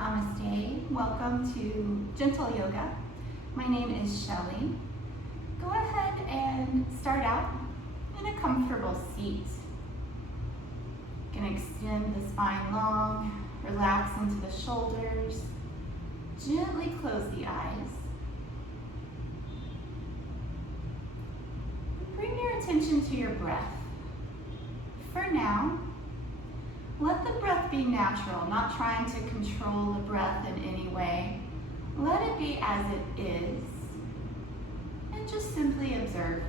Namaste. Welcome to Gentle Yoga. My name is Shelley. Go ahead and start out in a comfortable seat. You can extend the spine long, relax into the shoulders, gently close the eyes. Bring your attention to your breath. For now, let the breath be natural, not trying to control the breath in any way. Let it be as it is, and just simply observe.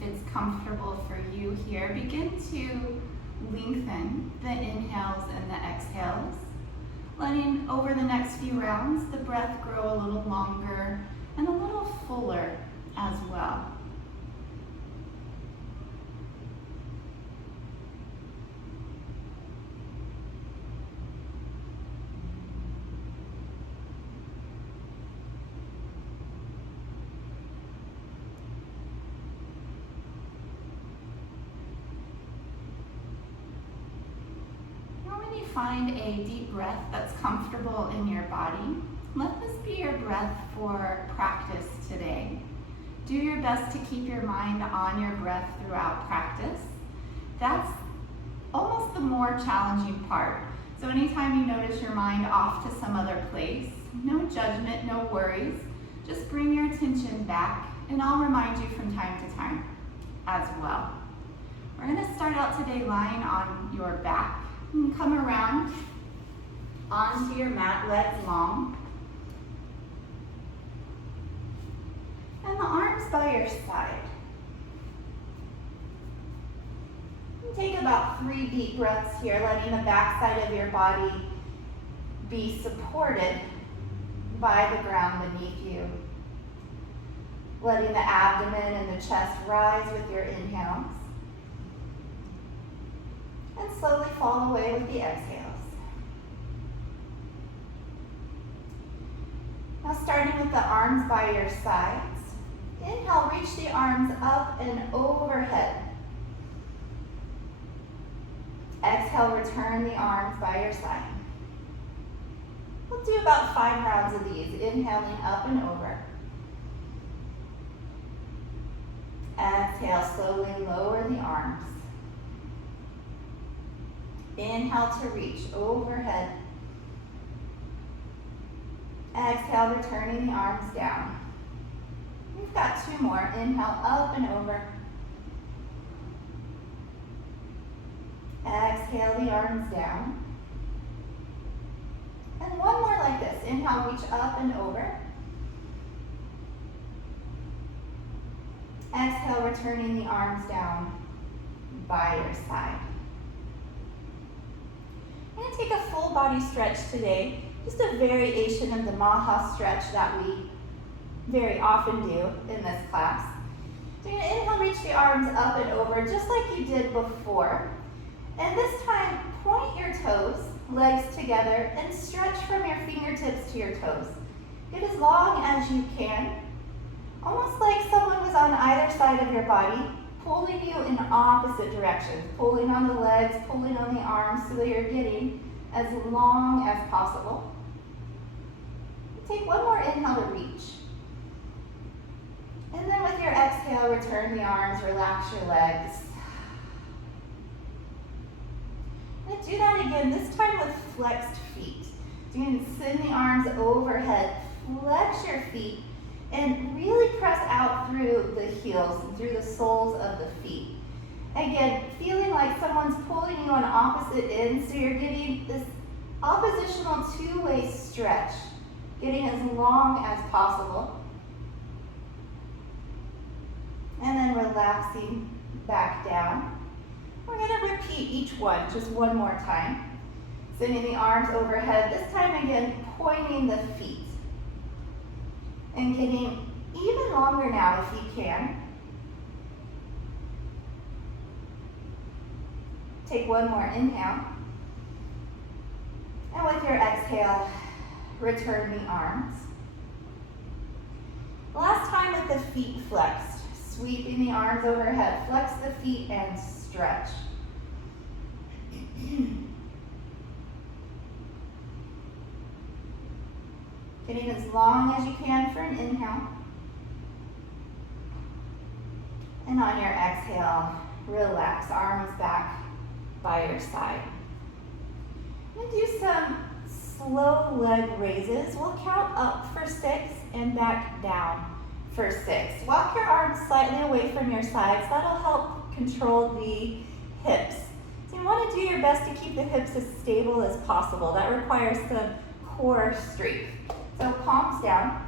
It's comfortable for you here, begin to lengthen the inhales and the exhales, letting over the next few rounds the breath grow a little longer and a little fuller as well. Find a deep breath that's comfortable in your body. Let this be your breath for practice today. Do your best to keep your mind on your breath throughout practice. That's almost the more challenging part. So anytime you notice your mind off to some other place, no judgment, no worries. Just bring your attention back, and I'll remind you from time to time as well. We're going to start out today lying on your back. And come around onto your mat, legs long. And the arms by your side. And take about 3 deep breaths here, letting the back side of your body be supported by the ground beneath you. Letting the abdomen and the chest rise with your inhales. And slowly fall away with the exhales. Now starting with the arms by your sides. Inhale, reach the arms up and overhead. Exhale, return the arms by your side. We'll do about 5 rounds of these, inhaling up and over. Exhale, slowly lower the arms. Inhale to reach overhead. Exhale, returning the arms down. We've got 2 more. Inhale, up and over. Exhale, the arms down. And 1 more like this. Inhale, reach up and over. Exhale, returning the arms down by your side. I'm going to take a full body stretch today, just a variation of the Maha stretch that we very often do in this class. So you're going to inhale, reach the arms up and over, just like you did before. And this time, point your toes, legs together, and stretch from your fingertips to your toes. Get as long as you can, almost like someone was on either side of your body, pulling you in opposite directions, pulling on the legs, pulling on the arms, so that you're getting as long as possible. Take 1 more inhale to reach. And then with your exhale, return the arms, relax your legs. And do that again, this time with flexed feet. So you can send the arms overhead, flex your feet, and really press out through the heels and through the soles of the feet. Again, feeling like someone's pulling you on opposite ends, so you're getting this oppositional 2-way stretch, getting as long as possible. And then relaxing back down. We're going to repeat each one just 1 more time. Sending the arms overhead, this time again pointing the feet. And getting even longer now if you can. Take one more inhale. And with your exhale, return the arms. Last time with the feet flexed, sweeping the arms overhead. Flex the feet and stretch. Getting as long as you can for an inhale. And on your exhale, relax, arms back by your side. And do some slow leg raises. We'll count up for 6 and back down for 6. Walk your arms slightly away from your sides. That'll help control the hips. So you want to do your best to keep the hips as stable as possible. That requires some core strength. So palms down.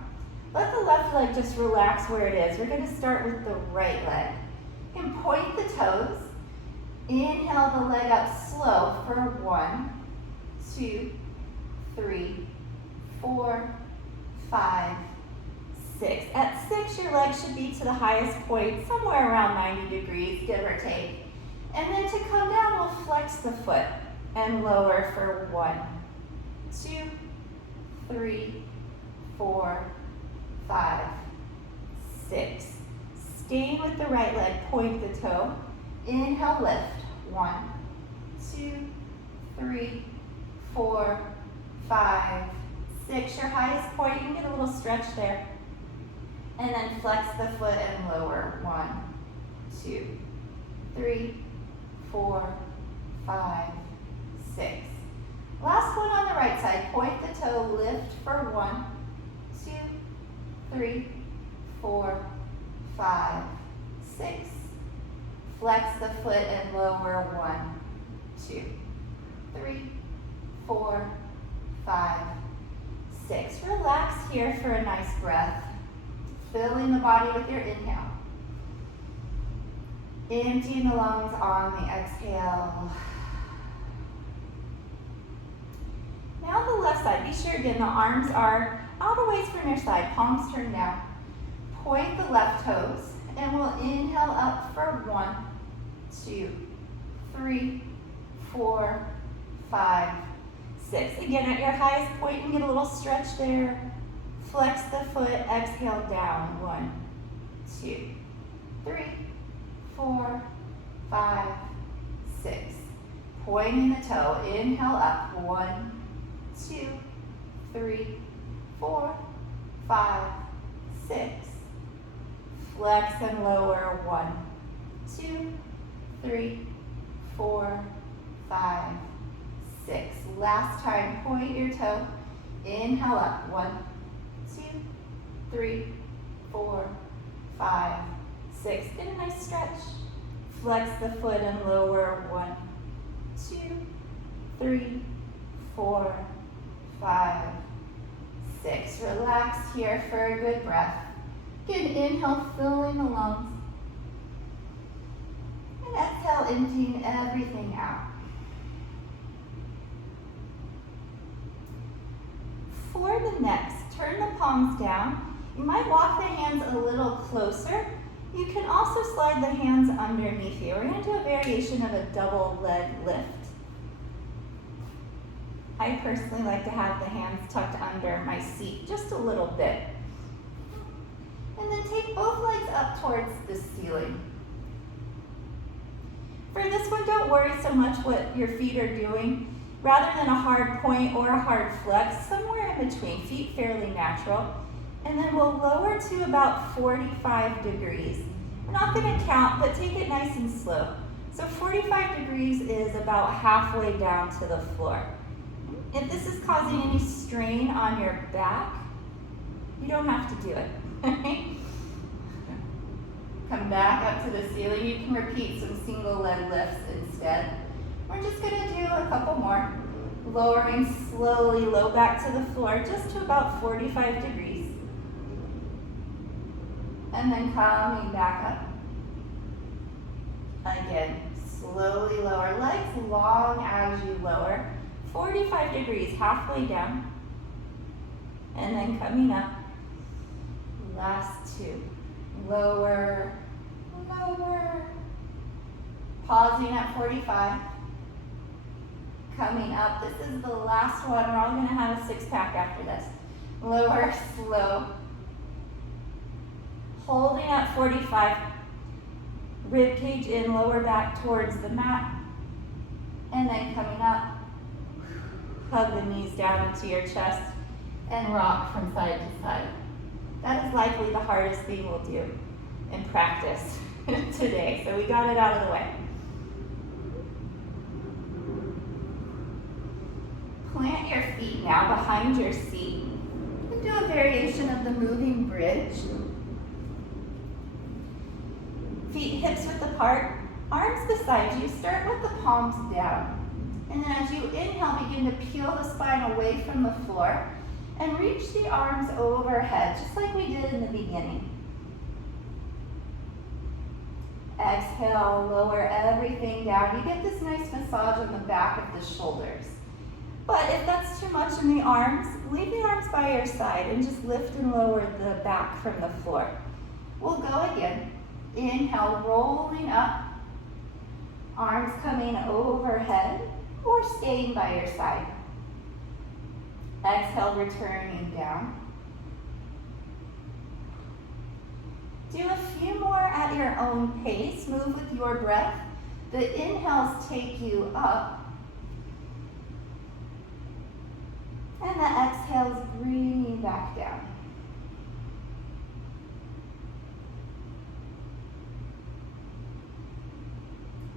Let the left leg just relax where it is. We're going to start with the right leg. You can point the toes. Inhale the leg up slow for 1, 2, 3, 4, 5, 6. At 6, your leg should be to the highest point, somewhere around 90 degrees, give or take. And then to come down, we'll flex the foot and lower for 1, 2, 3, 4, 5, 6. Staying with the right leg, point the toe. Inhale, lift. 1, 2, 3, 4, 5, 6. Your highest point, you can get a little stretch there. And then flex the foot and lower. 1, 2, 3, 4, 5, 6. Last one on the right side. Point the toe, lift for 1, 2, 3, 4, 5, 6. Flex the foot and lower. 1, 2, 3, 4, 5, 6. Relax here for a nice breath. Filling the body with your inhale. Emptying the lungs on the exhale. Now the left side. Be sure again the arms are out a ways from your side. Palms turned down. Point the left toes and we'll inhale up for 1, 2, 3, 4, 5, 6. Again, at your highest point, you can get a little stretch there. Flex the foot, exhale down. 1, 2, 3, 4, 5, 6. Pointing the toe, inhale up. 1, 2, 3, 4, 5, 6. Flex and lower. 1, 2, 3, 4, 5, 6. Last time, point your toe. Inhale up. 1, 2, 3, 4, 5, 6. Get a nice stretch. Flex the foot and lower. 1, 2, 3, 4, 5, 6. Relax here for a good breath. Good inhale, filling the lungs. And exhale, emptying everything out. For the next, turn the palms down. You might walk the hands a little closer. You can also slide the hands underneath you. We're going to do a variation of a double leg lift. I personally like to have the hands tucked under my seat just a little bit. And then take both legs up towards the ceiling. For this one, don't worry so much what your feet are doing. Rather than a hard point or a hard flex, somewhere in between, feet fairly natural. And then we'll lower to about 45 degrees. We're not going to count, but take it nice and slow. So 45 degrees is about halfway down to the floor. If this is causing any strain on your back, you don't have to do it. Come back up to the ceiling. You can repeat some single leg lifts instead. We're just going to do a couple more. Lowering slowly low back to the floor, just to about 45 degrees. And then coming back up. Again, slowly lower. Legs long as you lower. 45 degrees, halfway down. And then coming up. Last 2. Lower, lower. Pausing at 45. Coming up, this is the last one. We're all gonna have a six-pack after this. Lower, slow. Holding at 45. Rib cage in, lower back towards the mat. And then coming up, hug the knees down into your chest and rock from side to side. That is likely the hardest thing we'll do in practice today, so we got it out of the way. Plant your feet now behind your seat and do a variation of the moving bridge. Feet hips width apart, arms beside you. Start with the palms down. And then as you inhale, begin to peel the spine away from the floor and reach the arms overhead, just like we did in the beginning. Exhale, lower everything down. You get this nice massage on the back of the shoulders. But if that's too much in the arms, leave the arms by your side and just lift and lower the back from the floor. We'll go again. Inhale, rolling up. Arms coming overhead or staying by your side. Exhale, returning down. Do a few more at your own pace. Move with your breath. The inhales take you up. And the exhales bring you back down.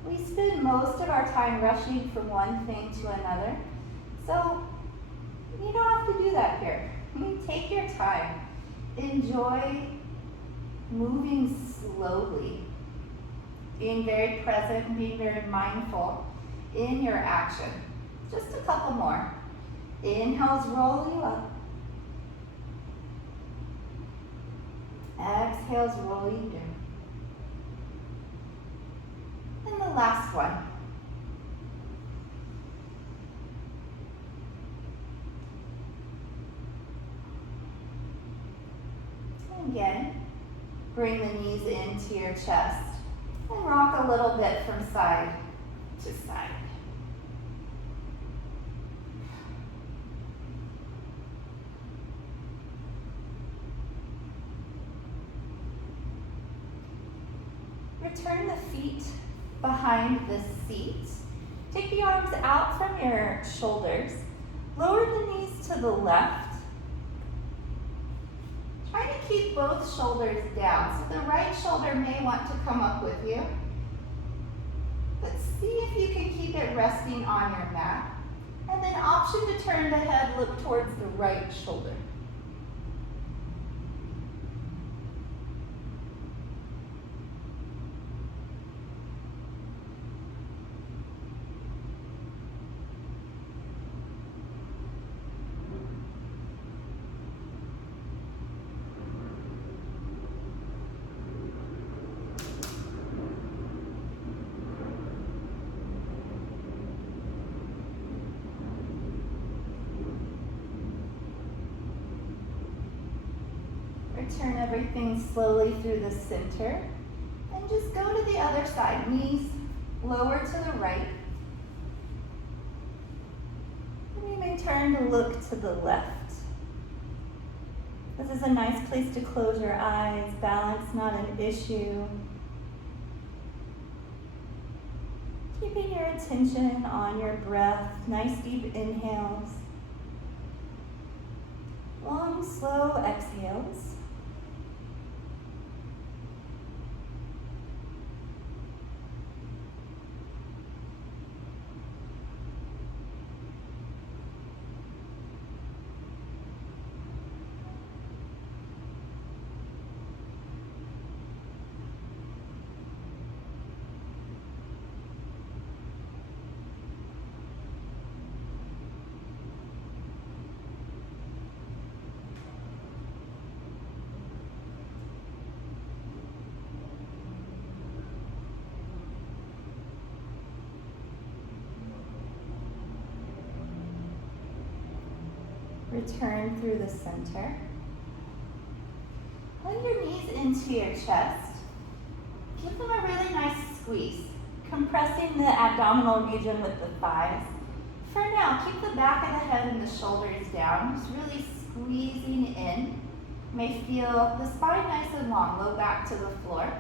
We spend most of our time rushing from one thing to another. So you don't have to do that here. Take your time. Enjoy moving slowly. Being very present, being very mindful in your action. Just a couple more. Inhales roll you up. Exhales roll you down. And the last one. Again, bring the knees into your chest and rock a little bit from side to side. Return the feet behind the seat. Take the arms out from your shoulders. Lower the knees to the left. Try to keep both shoulders down. So the right shoulder may want to come up with you. But see if you can keep it resting on your mat. And then option to turn the head, look towards the right shoulder. Turn everything slowly through the center and just go to the other side. Knees lower to the right. And you may turn to look to the left. This is a nice place to close your eyes. Balance not an issue. Keeping your attention on your breath. Nice deep inhales. Long, slow exhales. Return through the center. Bring your knees into your chest. Give them a really nice squeeze, compressing the abdominal region with the thighs. For now, keep the back of the head and the shoulders down, just really squeezing in. You may feel the spine nice and long, low back to the floor.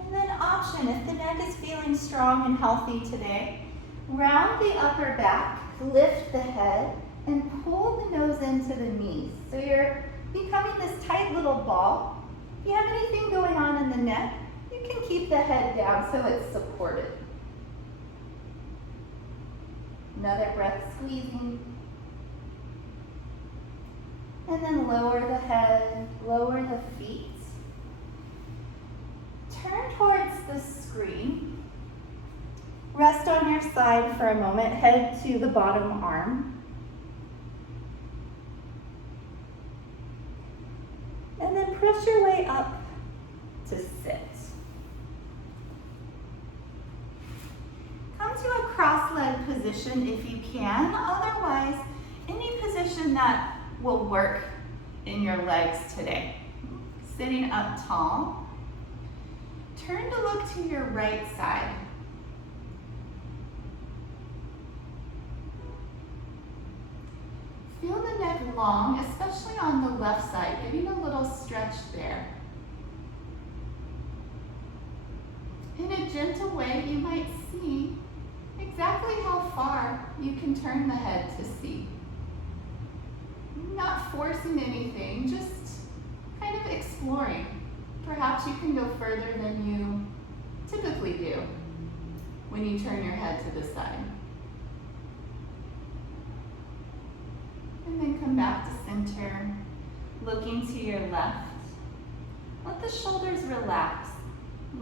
And then option, if the neck is feeling strong and healthy today, round the upper back, lift the head, and pull the nose into the knees. So you're becoming this tight little ball. If you have anything going on in the neck, you can keep the head down so it's supported. Another breath, squeezing. And then lower the head, lower the feet. Turn towards the screen. Rest on your side for a moment, head to the bottom arm. And then press your way up to sit. Come to a cross-legged position if you can. Otherwise, any position that will work in your legs today. Sitting up tall. Turn to look to your right side. Feel the neck long, especially on the left side, giving a little stretch there. In a gentle way, you might see exactly how far you can turn the head to see. Not forcing anything, just kind of exploring. Perhaps you can go further than you typically do when you turn your head to the side. And then come back to center, looking to your left. Let the shoulders relax.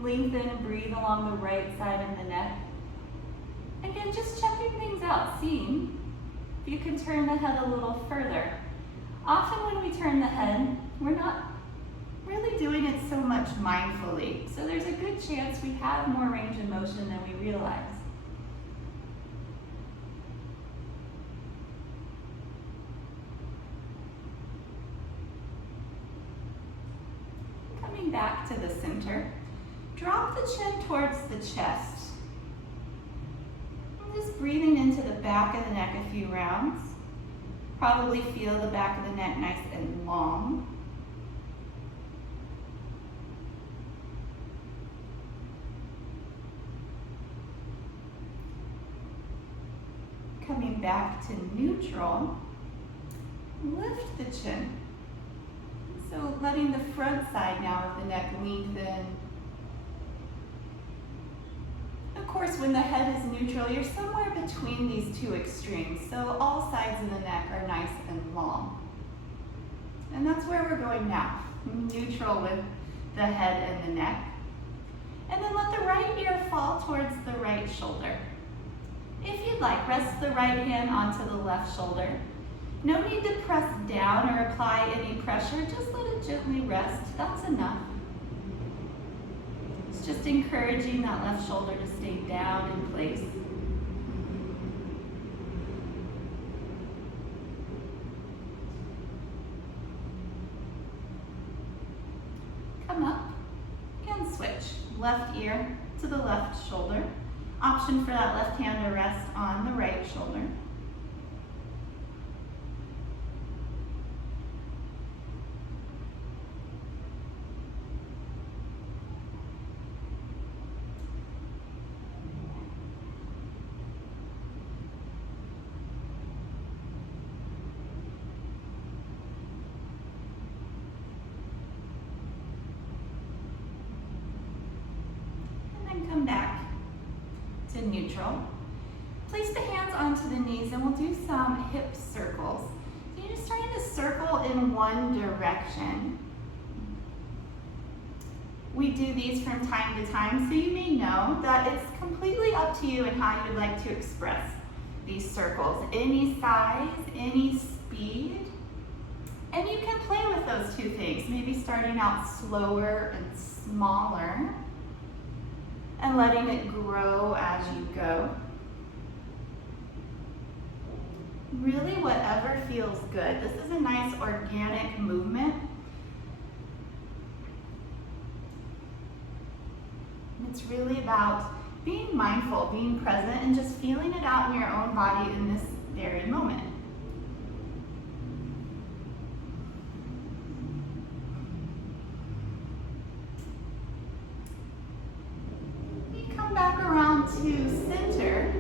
Lengthen and breathe along the right side of the neck. Again, just checking things out, seeing if you can turn the head a little further. Often when we turn the head, we're not really doing it so much mindfully. So there's a good chance we have more range of motion than we realize. Coming back to the center, drop the chin towards the chest. And just breathing into the back of the neck a few rounds. Probably feel the back of the neck nice and long. Coming back to neutral, lift the chin. So letting the front side now of the neck lengthen. Of course, when the head is neutral, you're somewhere between these two extremes. So all sides of the neck are nice and long. And that's where we're going now. Neutral with the head and the neck. And then let the right ear fall towards the right shoulder. If you'd like, rest the right hand onto the left shoulder. No need to press down or apply any pressure, just let it gently rest. That's enough. It's just encouraging that left shoulder to stay down in place. Come up and switch. Left ear to the left shoulder. Option for that left hand to rest on the right shoulder. Come back to neutral. Place the hands onto the knees and we'll do some hip circles. So you're just starting to circle in one direction. We do these from time to time, so you may know that it's completely up to you and how you would like to express these circles. Any size, any speed, and you can play with those two things. Maybe starting out slower and smaller, and letting it grow as you go. Really, whatever feels good. This is a nice organic movement. It's really about being mindful, being present, and just feeling it out in your own body in this very moment. We come back around to center.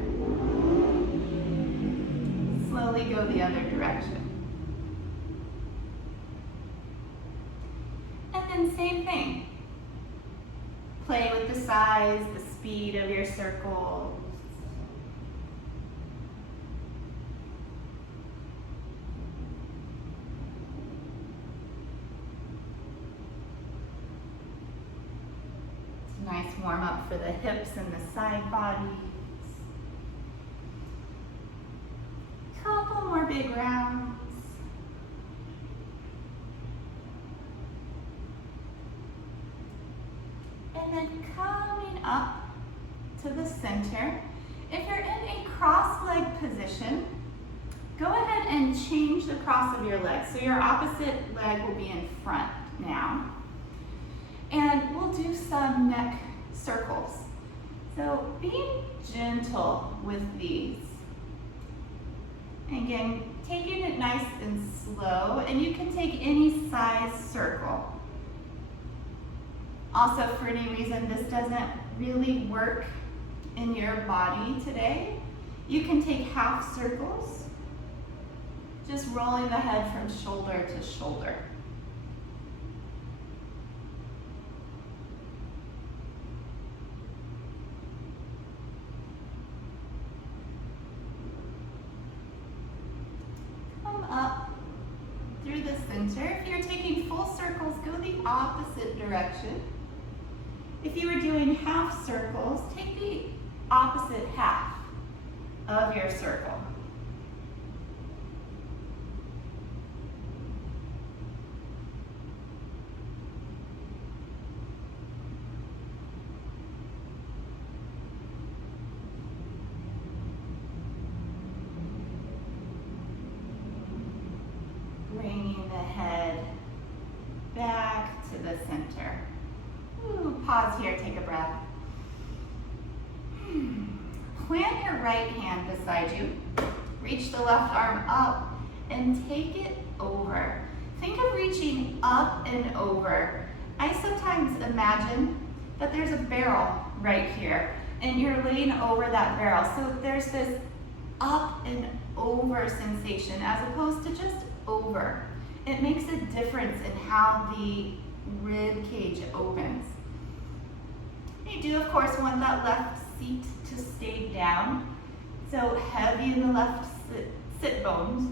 Slowly go the other direction. And then same thing. Play with the size, the speed of your circles. It's a nice warm up for the hips and the side bodies. Couple more big rounds. And then coming up to the center. If you're in a cross-leg position, go ahead and change the cross of your legs. So your opposite leg will be in front now. And we'll do some neck circles. So being gentle with these. Again, taking it nice and slow, and you can take any size circle. Also, for any reason this doesn't really work in your body today, you can take half circles, just rolling the head from shoulder to shoulder. Come up through the center. If you're taking full circles, go the opposite direction. If you were doing half circles, take the opposite half of your circle. Bringing the head back to the center. Ooh, pause here, take a breath. Plant your right hand beside you. Reach the left arm up and take it over. Think of reaching up and over. I sometimes imagine that there's a barrel right here and you're laying over that barrel. So there's this up and over sensation as opposed to just over. It makes a difference in how the rib cage opens. You do, of course, want that left seat to stay down. So heavy in the left sit bones.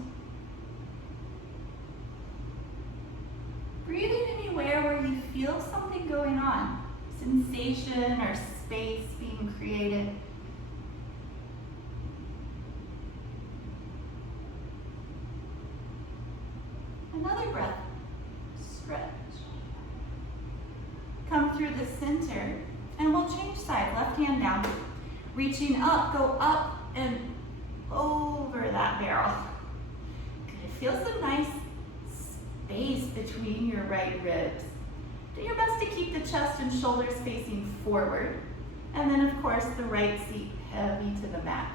Breathing anywhere where you feel something going on, sensation or space being created. Another breath, stretch. Come through the center, and we'll change sides, left hand down. Reaching up, go up and over that barrel. Good, feel some nice space between your right ribs. Do your best to keep the chest and shoulders facing forward. And then of course the right seat heavy to the mat.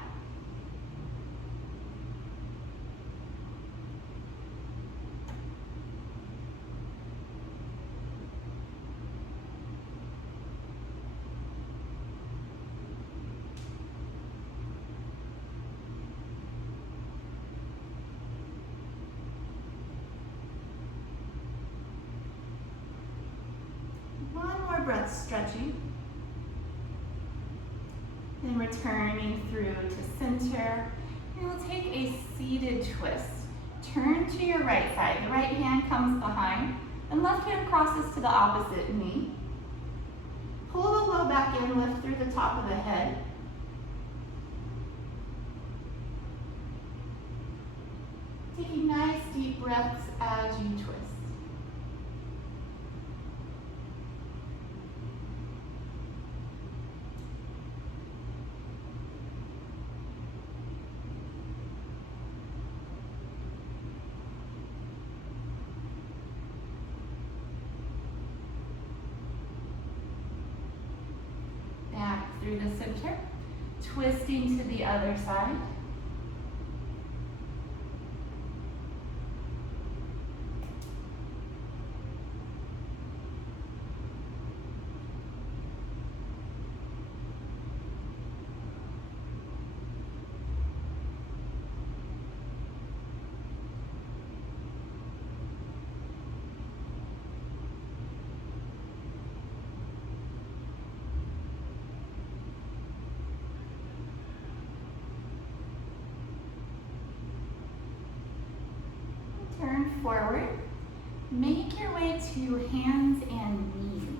One more breath stretching. Then returning through to center. And we'll take a seated twist. Turn to your right side. The right hand comes behind and left hand crosses to the opposite knee. Pull the low back in, lift through the top of the head. Taking nice deep breaths as you twist. through the center, twisting to the other side. Turn forward. Make your way to hands and knees.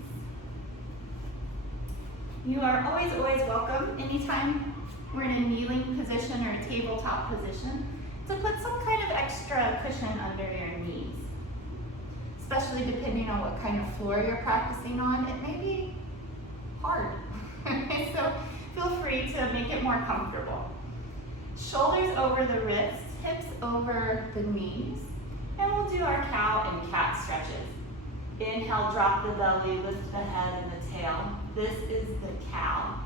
You are always welcome anytime we're in a kneeling position or a tabletop position to put some kind of extra cushion under your knees. Especially depending on what kind of floor you're practicing on, it may be hard. So feel free to make it more comfortable. Shoulders over the wrists, hips over the knees. And we'll do our cow and cat stretches. Inhale, drop the belly, lift the head and the tail. This is the cow.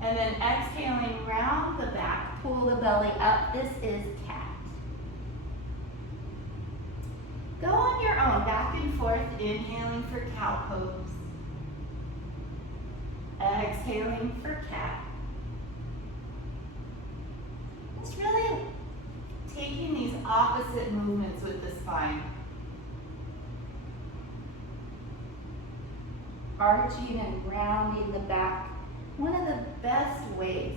And then exhaling, round the back, pull the belly up. This is cat. Go on your own, back and forth, inhaling for cow pose. Exhaling for cat. It's really taking these opposite movements with the spine. Arching and rounding the back. One of the best ways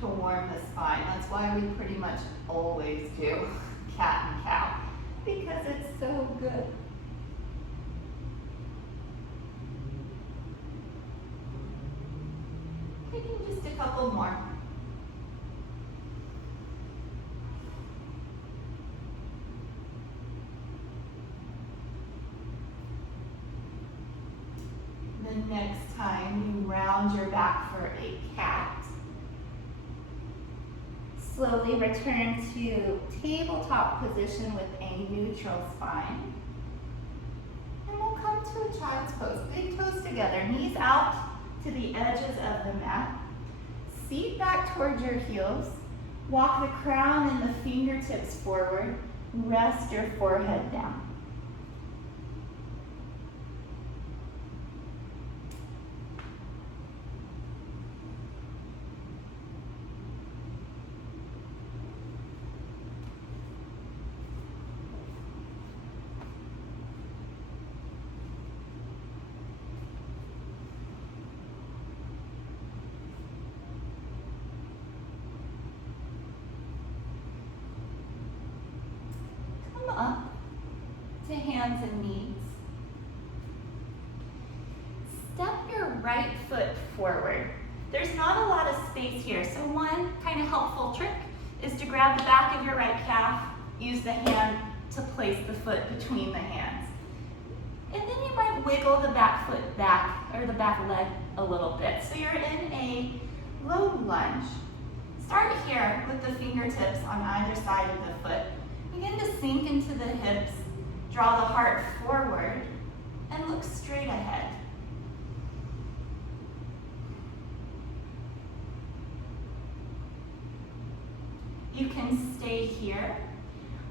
to warm the spine. That's why we pretty much always do cat and cow, because it's so good. Taking just a couple more. The next time you round your back for a cat, slowly return to tabletop position with a neutral spine. And we'll come to a child's pose. Big toes together, knees out to the edges of the mat. Seat back towards your heels. Walk the crown and the fingertips forward. Rest your forehead down. Up to hands and knees. Step your right foot forward. There's not a lot of space here, so one kind of helpful trick is to grab the back of your right calf, use the hand to place the foot between the hands. And then you might wiggle the back foot back, or the back leg a little bit. So you're in a low lunge. Start here with the fingertips on either side of the foot. Begin to sink into the hips, draw the heart forward, and look straight ahead. You can stay here,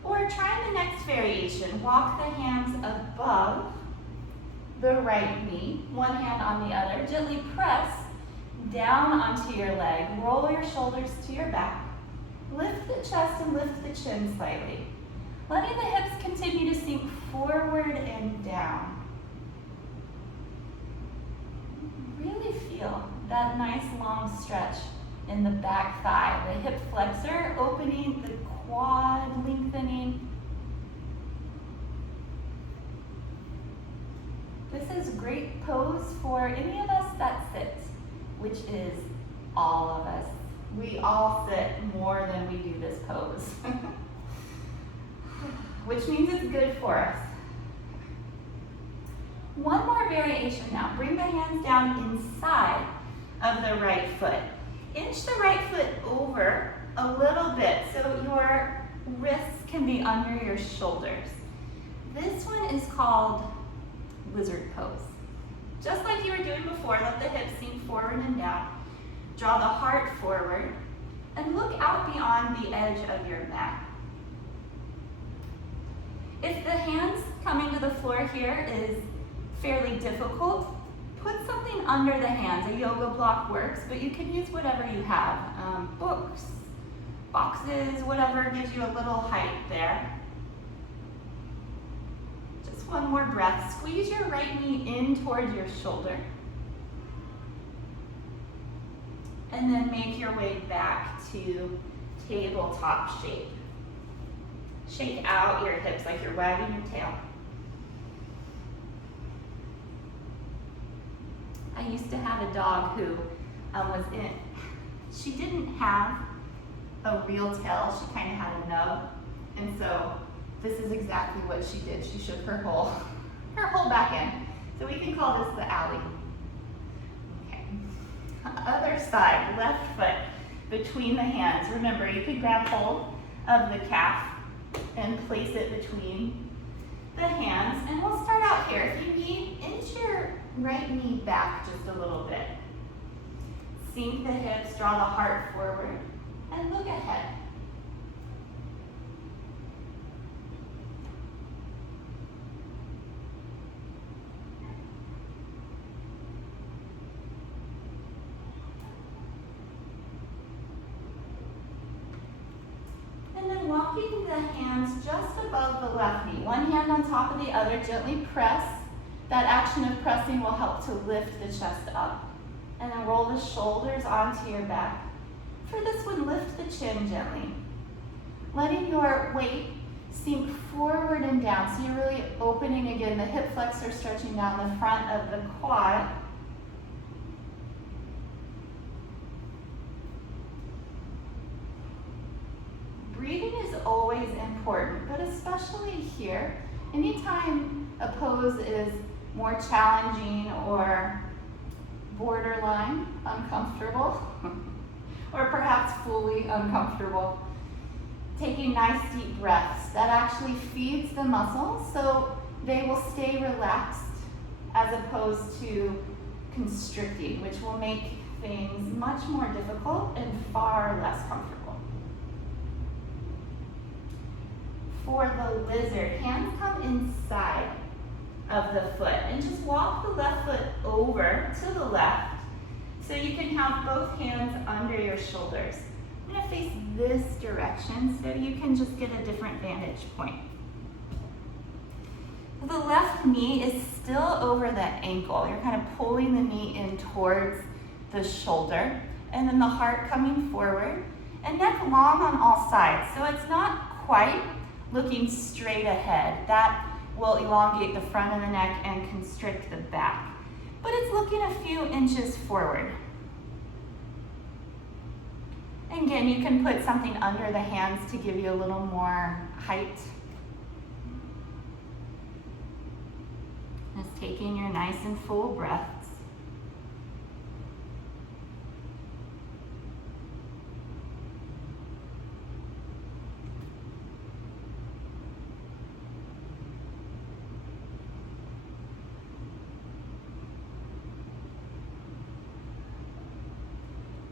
or try the next variation. Walk the hands above the right knee, one hand on the other. Gently press down onto your leg. Roll your shoulders to your back. Lift the chest and lift the chin slightly. Letting the hips continue to sink forward and down. Really feel that nice long stretch in the back thigh. The hip flexor opening, the quad lengthening. This is a great pose for any of us that sit, which is all of us. We all sit more than we do this pose. Which means it's good for us. One more variation now. Bring the hands down inside of the right foot. Inch the right foot over a little bit so your wrists can be under your shoulders. This one is called lizard pose. Just like you were doing before, let the hips sink forward and down. Draw the heart forward and look out beyond the edge of your mat. If the hands coming to the floor here is fairly difficult, put something under the hands. A yoga block works, but you can use whatever you have. Books, boxes, whatever gives you a little height there. Just one more breath. Squeeze your right knee in towards your shoulder. And then make your way back to tabletop shape. Shake out your hips like you're wagging your tail. I used to have a dog who she didn't have a real tail, she kind of had a nub. And so this is exactly what she did. She shook her whole back end. So we can call this the alley. Okay. Other side, left foot between the hands. Remember, you could grab hold of the calf and place it between the hands. And we'll start out here. If you need, inch your right knee back just a little bit. Sink the hips, draw the heart forward, and look ahead. And then walking the hands just above the left knee. One hand on top of the other, gently press. That action of pressing will help to lift the chest up. And then roll the shoulders onto your back. For this one, lift the chin gently. Letting your weight sink forward and down. So you're really opening again, the hip flexor stretching down the front of the quad. Breathing is always important, but especially here. Anytime a pose is more challenging or borderline uncomfortable, or perhaps fully uncomfortable, taking nice deep breaths. That actually feeds the muscles so they will stay relaxed as opposed to constricting, which will make things much more difficult and far less comfortable. For the lizard, hands come inside of the foot and just walk the left foot over to the left so you can have both hands under your shoulders. I'm going to face this direction so you can just get a different vantage point. The left knee is still over the ankle. You're kind of pulling the knee in towards the shoulder, and then the heart coming forward, and neck long on all sides. So it's not quite looking straight ahead. That will elongate the front of the neck and constrict the back. But it's looking a few inches forward. And again, you can put something under the hands to give you a little more height. Just taking your nice and full breaths.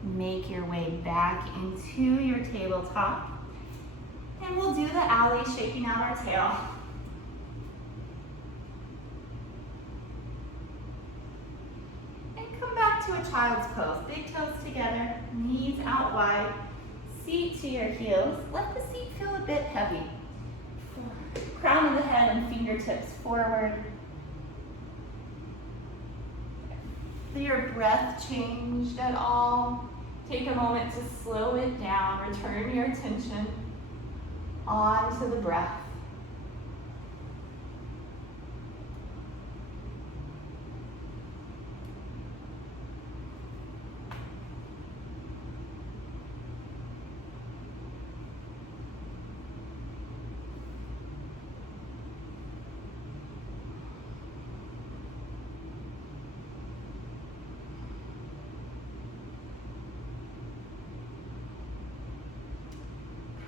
Make your way back into your tabletop. And we'll do the alley, shaking out our tail. And come back to a child's pose. Big toes together, knees out wide, seat to your heels. Let the seat feel a bit heavy. Crown of the head and fingertips forward. If your breath changed at all, take a moment to slow it down. Return your attention onto the breath.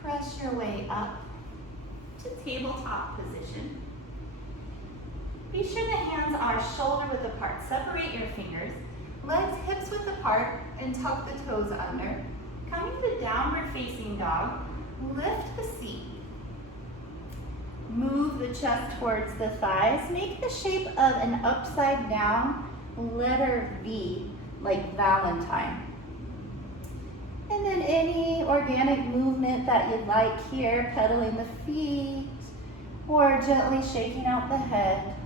Press your way up to tabletop position. Be sure the hands are shoulder width apart. Separate your fingers. Legs hips width apart and tuck the toes under. Coming to downward facing dog, lift the seat. Move the chest towards the thighs. Make the shape of an upside down letter V, like Valentine. And then any organic movement that you'd like here, pedaling the feet or gently shaking out the head.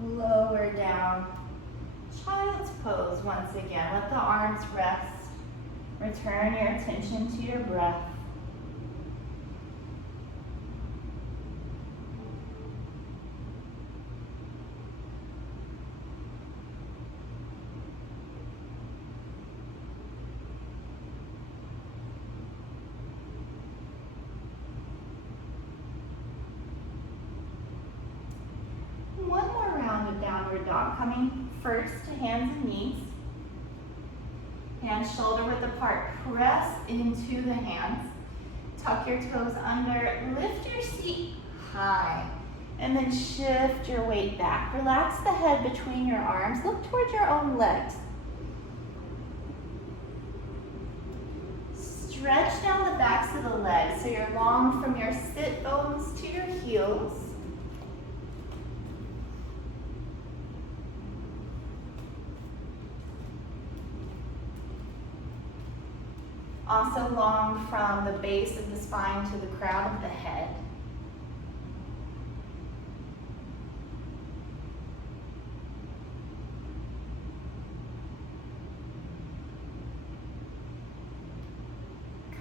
Lower down. Child's pose once again. Let the arms rest. Return your attention to your breath. One more round of downward dog, coming first to hands and knees. Hands shoulder width apart. Press into the hands. Tuck your toes under. Lift your seat high. And then shift your weight back. Relax the head between your arms. Look towards your own legs. Stretch down the backs of the legs so you're long from your sit bones to your heels. Also long from the base of the spine to the crown of the head.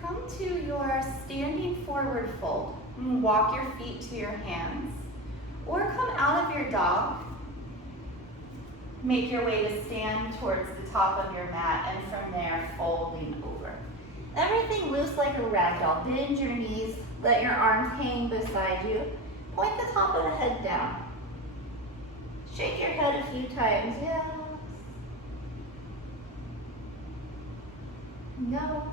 Come to your standing forward fold. And walk your feet to your hands. Or come out of your dog. Make your way to stand towards the top of your mat, and from there, folding over. Everything loose like a rag doll. Bend your knees, let your arms hang beside you. Point the top of the head down. Shake your head a few times. Yes. No.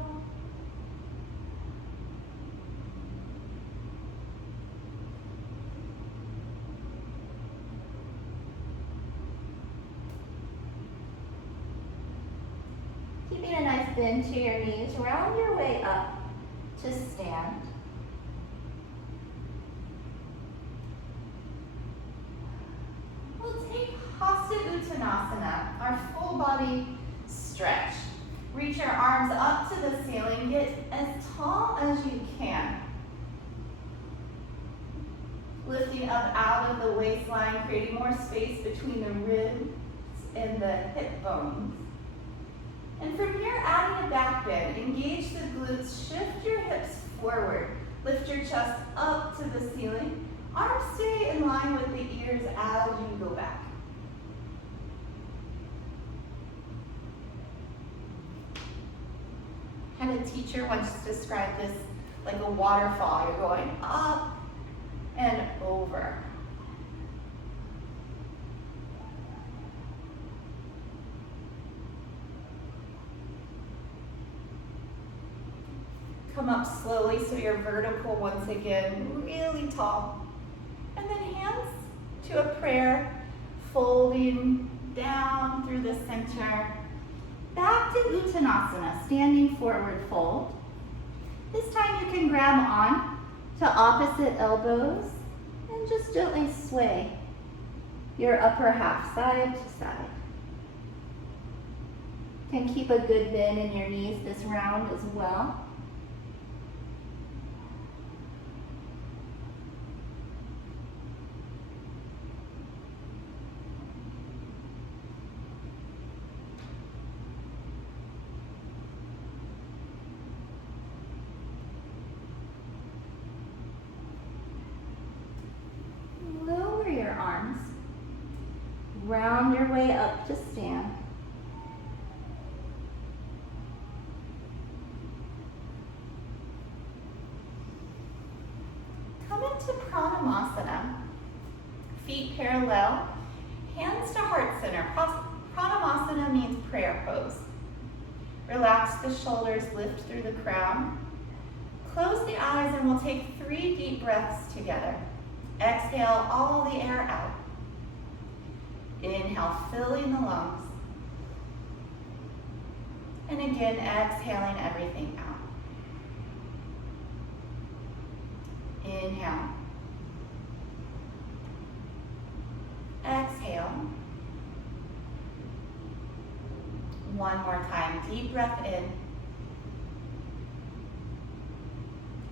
Keeping a nice bend to your knees, round your way up to stand. We'll take Hasta Uttanasana, our full body stretch. Reach your arms up to the ceiling, get as tall as you can. Lifting up out of the waistline, creating more space between the ribs and the hip bones. And from here, adding a back bend. Engage the glutes, shift your hips forward. Lift your chest up to the ceiling. Arms stay in line with the ears as you go back. I had a teacher once described this like a waterfall. You're going up and over. Come up slowly so you're vertical once again, really tall. And then hands to a prayer, folding down through the center. Back to Uttanasana, standing forward fold. This time you can grab on to opposite elbows and just gently sway your upper half side to side. Can keep a good bend in your knees this round as well. Lower your arms. Round your way up to stand. into Pranamasana. Feet parallel, hands to heart center. Pranamasana means prayer pose. Relax the shoulders, lift through the crown. Close the eyes and we'll take 3 deep breaths together. Exhale all the air out. Inhale, filling the lungs. And again, exhaling everything out. Inhale. Exhale. One more time. Deep breath in.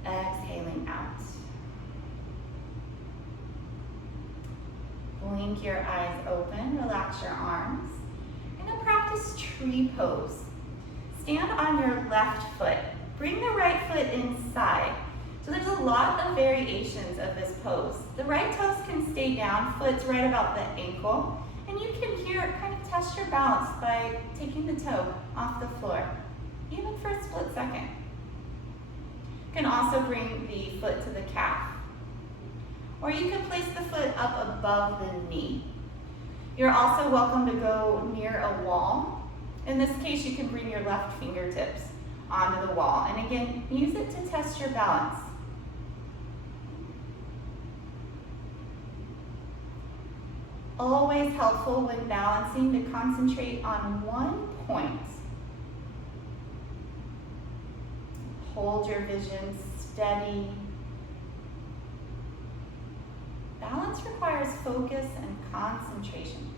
Exhaling out. Blink your eyes open. Relax your arms. And then practice tree pose. Stand on your left foot. Bring the right foot inside. So there's a lot of variations of this pose. The right toes can stay down, foot's right about the ankle, and you can here kind of test your balance by taking the toe off the floor, even for a split second. You can also bring the foot to the calf. Or you can place the foot up above the knee. You're also welcome to go near a wall. In this case, you can bring your left fingertips onto the wall. And again, use it to test your balance. Always helpful when balancing to concentrate on one point. Hold your vision steady. Balance requires focus and concentration.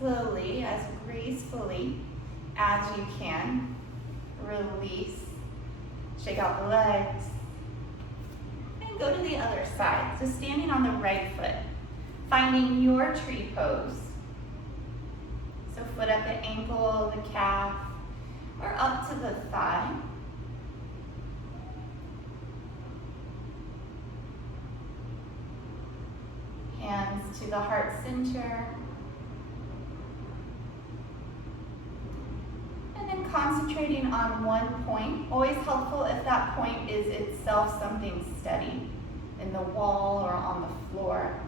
Slowly, as gracefully as you can, release, shake out the legs, and go to the other side. So standing on the right foot, finding your tree pose. So foot at the ankle, the calf, or up to the thigh. Hands to the heart center. Concentrating on one point, always helpful if that point is itself something steady in the wall or on the floor.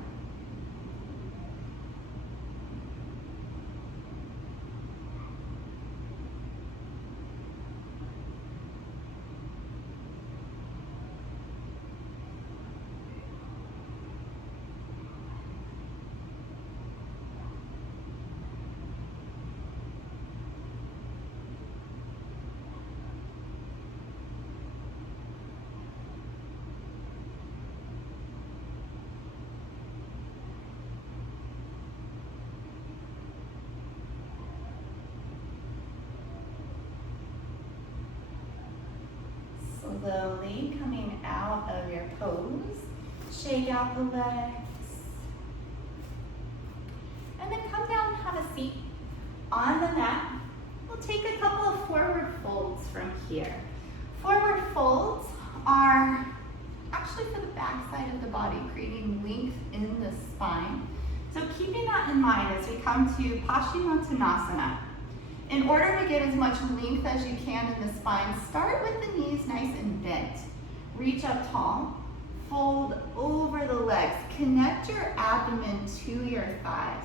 Slowly coming out of your pose, shake out the legs, and then come down and have a seat on the mat. We'll take a couple of forward folds from here. Forward folds are actually for the back side of the body, creating length in the spine. So keeping that in mind as we come to Paschimottanasana. In order to get as much length as you can in the spine, start with the knees nice and bent. Reach up tall, fold over the legs. Connect your abdomen to your thighs.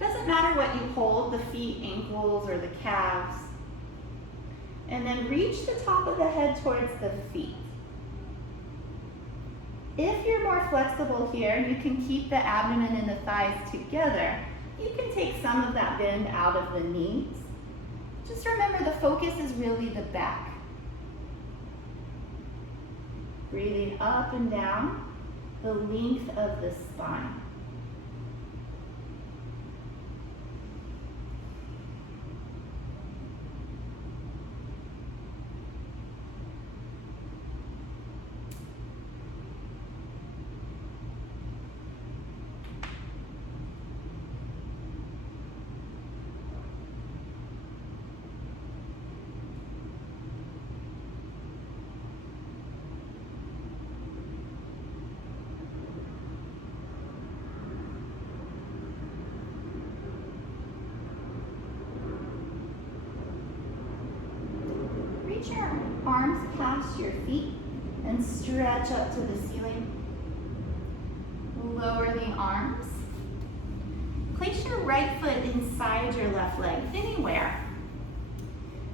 Doesn't matter what you hold, the feet, ankles, or the calves. And then reach the top of the head towards the feet. If you're more flexible here, you can keep the abdomen and the thighs together. You can take some of that bend out of the knees. Just remember the focus is really the back. Breathing up and down the length of the spine. reach your arms past your feet and stretch up to the ceiling. Lower the arms. Place your right foot inside your left leg, anywhere.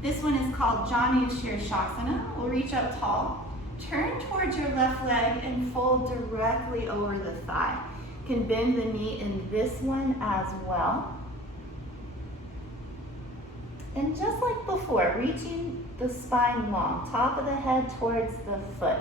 This one is called Janu Shirshasana. We'll reach up tall. Turn towards your left leg and fold directly over the thigh. You can bend the knee in this one as well. And just like before, reaching the spine long, top of the head towards the foot.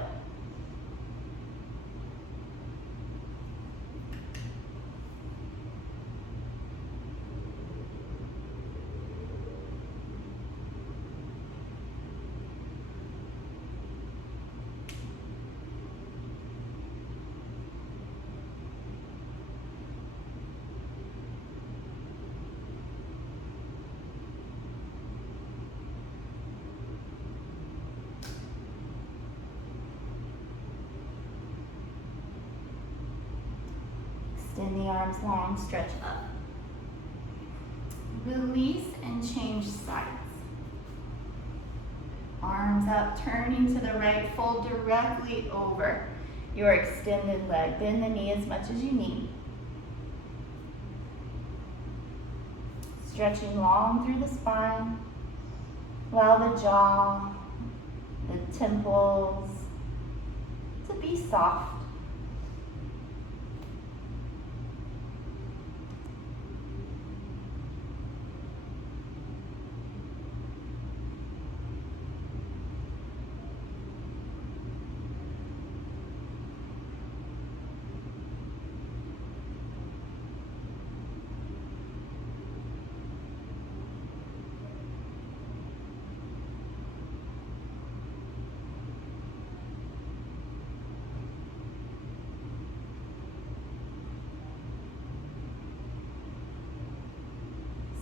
Extend the arms long, stretch up. Release and change sides. Arms up, turning to the right, fold directly over your extended leg. Bend the knee as much as you need. Stretching long through the spine. Allow the jaw, the temples to be soft.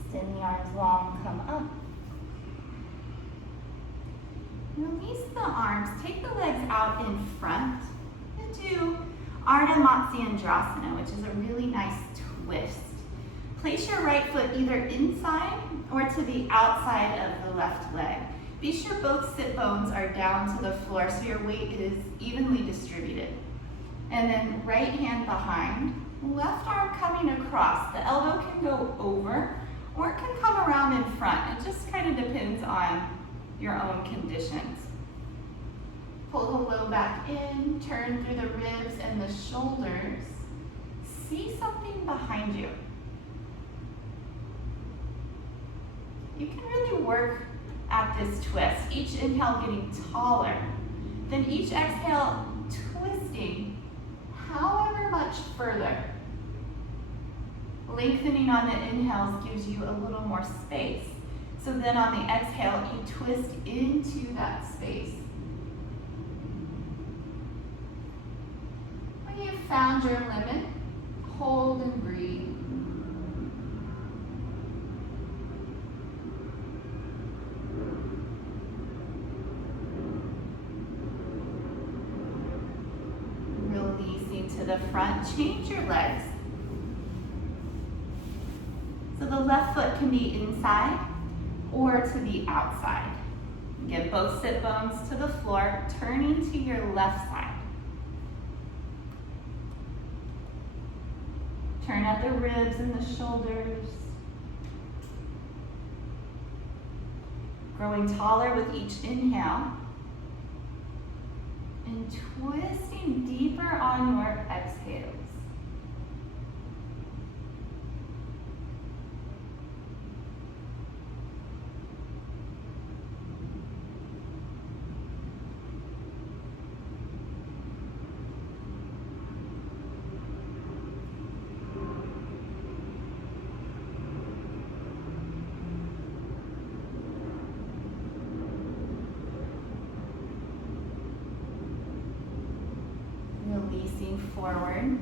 Extend the arms long, come up. Release the arms, take the legs out in front and do Ardha Matsyendrasana, which is a really nice twist. Place your right foot either inside or to the outside of the left leg. Be sure both sit bones are down to the floor so your weight is evenly distributed. And then right hand behind, left arm coming across. The elbow can go over or it can come around in front. It just kind of depends on your own conditions. Pull the low back in, turn through the ribs and the shoulders. See something behind you. You can really work at this twist. Each inhale getting taller. Then each exhale twisting however much further. Lengthening on the inhales gives you a little more space. So then on the exhale, you twist into that space. When you've found your limit, hold and breathe. Releasing to the front, change your legs. So the left foot can be inside or to the outside. Get both sit bones to the floor, turning to your left side. Turn at the ribs and the shoulders. Growing taller with each inhale. And twisting deeper on your exhales. Releasing forward,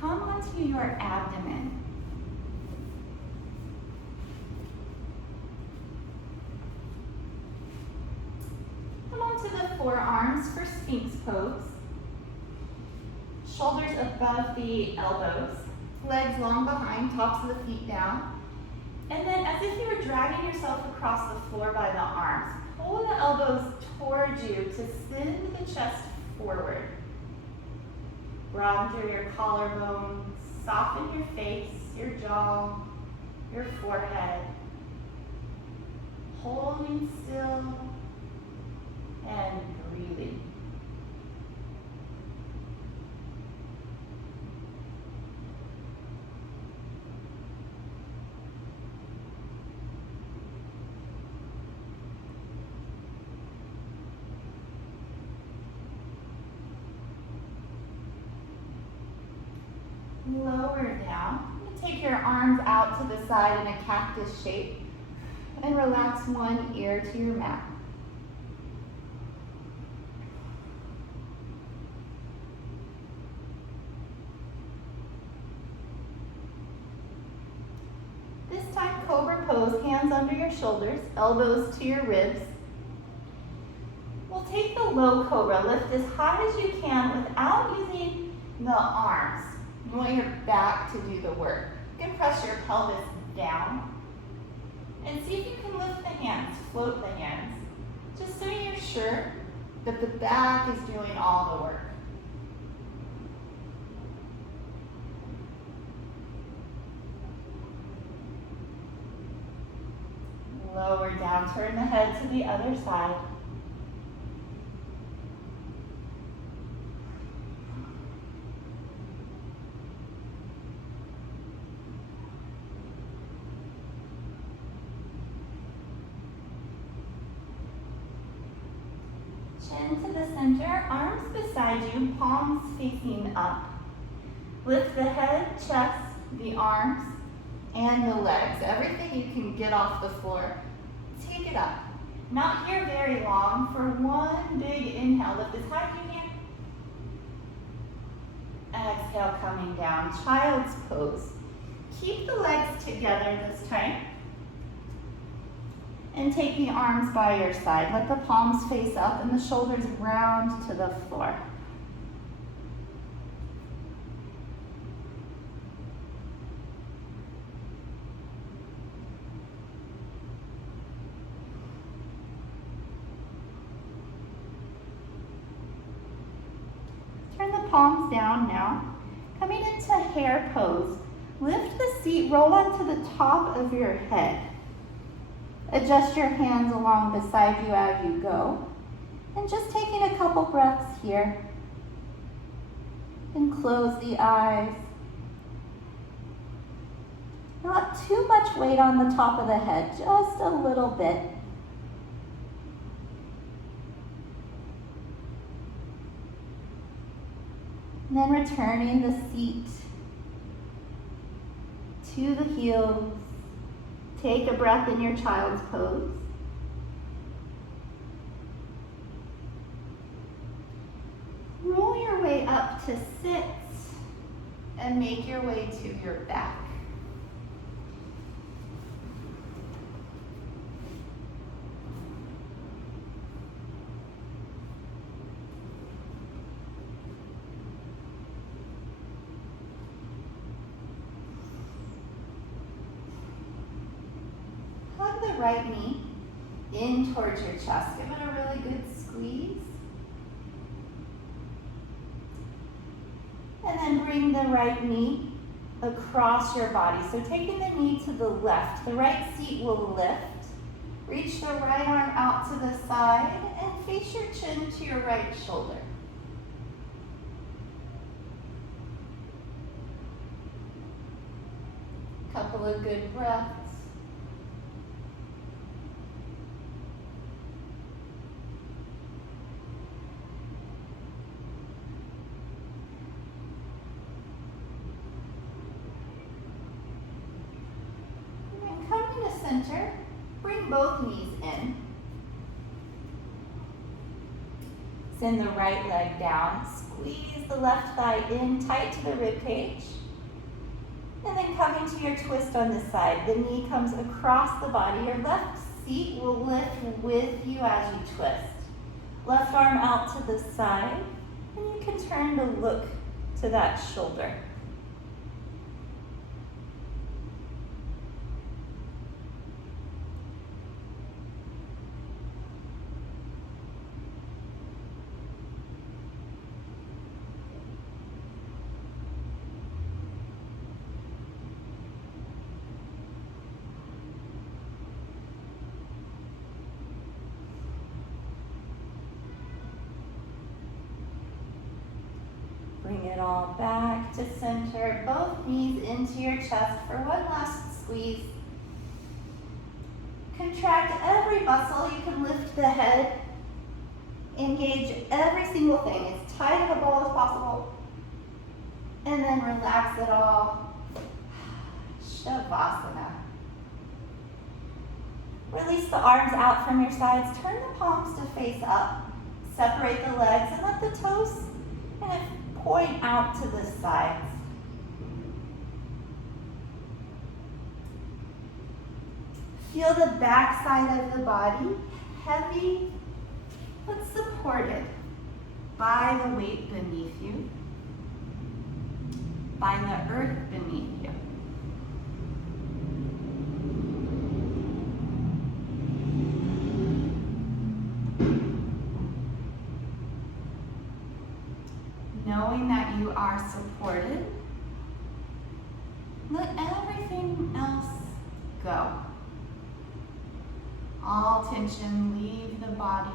come onto your abdomen. Come onto the forearms for Sphinx pose. Shoulders above the elbows, legs long behind, tops of the feet down. And then as if you were dragging yourself across the floor by the arms, pull the elbows towards you to send the chest forward. Ground through your collarbone, soften your face, your jaw, your forehead. Holding still and breathing. Lower down. Take your arms out to the side in a cactus shape and relax one ear to your mat. This time, cobra pose, hands under your shoulders, elbows to your ribs. We'll take the low cobra, lift as high as you can without using the arms. You want your back to do the work. You can press your pelvis down and see if you can lift the hands, float the hands, just so you're sure that the back is doing all the work. Lower down, turn the head to the other side. Chin to the center, arms beside you, palms facing up. Lift the head, chest, the arms, and the legs. Everything you can get off the floor. Take it up. Not here very long. For one big inhale, lift as high as you can. Exhale, coming down. Child's pose. Keep the legs together this time. And take the arms by your side. Let the palms face up and the shoulders round to the floor. Turn the palms down now. Coming into hare pose. Lift the seat, roll onto the top of your head. Adjust your hands along beside you as you go. And just taking a couple breaths here. And close the eyes. Not too much weight on the top of the head, just a little bit. And then returning the seat to the heels. Take a breath in your child's pose. Roll your way up to sit and make your way to your back. Right knee in towards your chest. Give it a really good squeeze. And then bring the right knee across your body. So taking the knee to the left, the right seat will lift. Reach the right arm out to the side and face your chin to your right shoulder. Couple of good breaths. Center, bring both knees in. Send the right leg down. Squeeze the left thigh in tight to the rib cage. And then coming to your twist on this side. The knee comes across the body. Your left seat will lift with you as you twist. Left arm out to the side. And you can turn to look to that shoulder. it all back to center, both knees into your chest for one last squeeze. Contract every muscle. You can lift the head. Engage every single thing as tight of a ball as possible. And then relax it all. Shavasana. Release the arms out from your sides. Turn the palms to face up. Separate the legs and let the toes kind of point out to the sides. Feel the back side of the body heavy but supported by the weight beneath you, by the earth beneath you. Knowing that you are supported, let everything else go. All tension leave the body.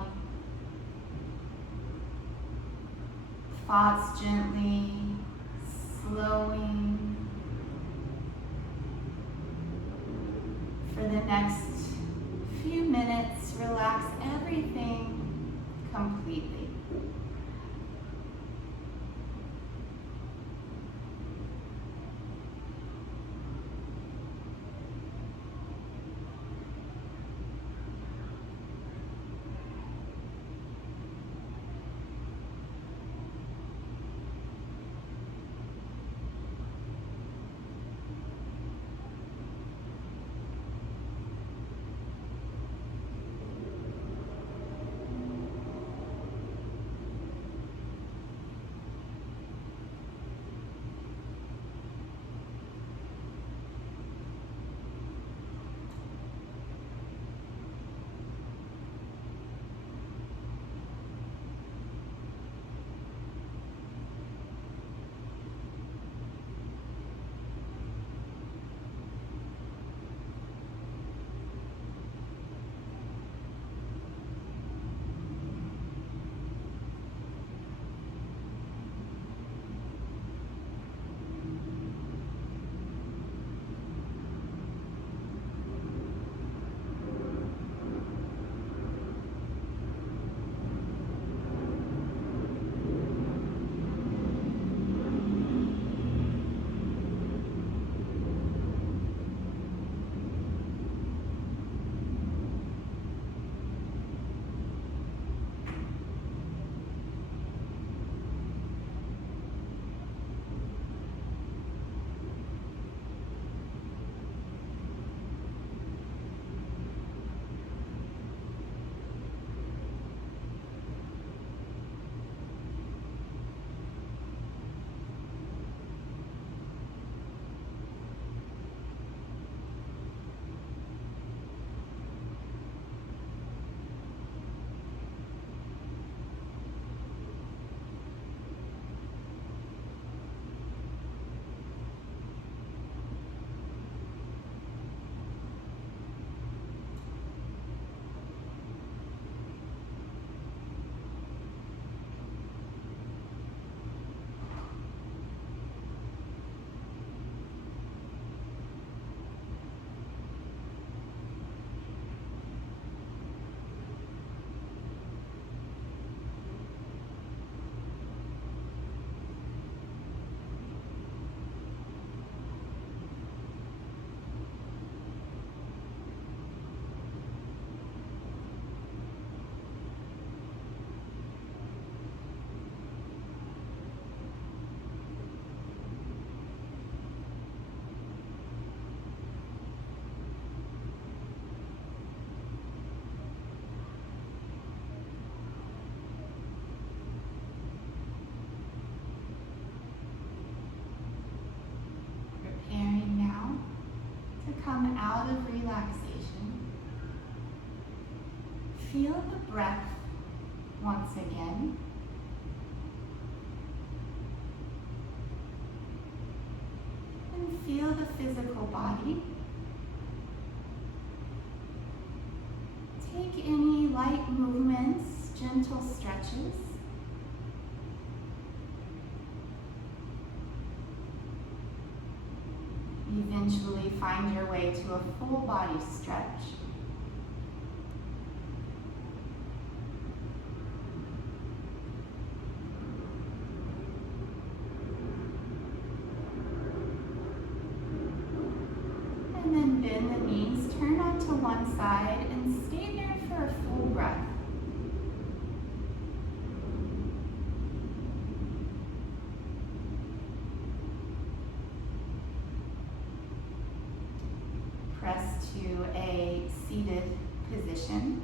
Thoughts gently slowing. For the next few minutes, relax everything completely. Come out of relaxation. Feel the breath once again. And feel the physical body. Take any light movements, gentle stretches. eventually find your way to a full body stretch. And then bend the knees, turn onto one side, and stay there for a full breath. Press to a seated position,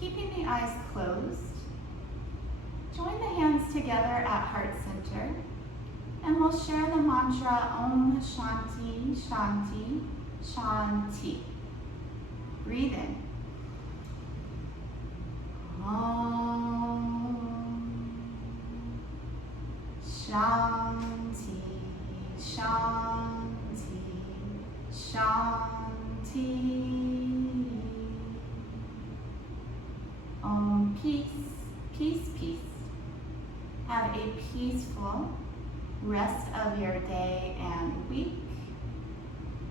keeping the eyes closed. Join the hands together at heart center, and we'll share the mantra Om Shanti Shanti Shanti. Breathe in. Om Shanti Shanti Shanti. Om peace, peace, peace. Have a peaceful rest of your day and week.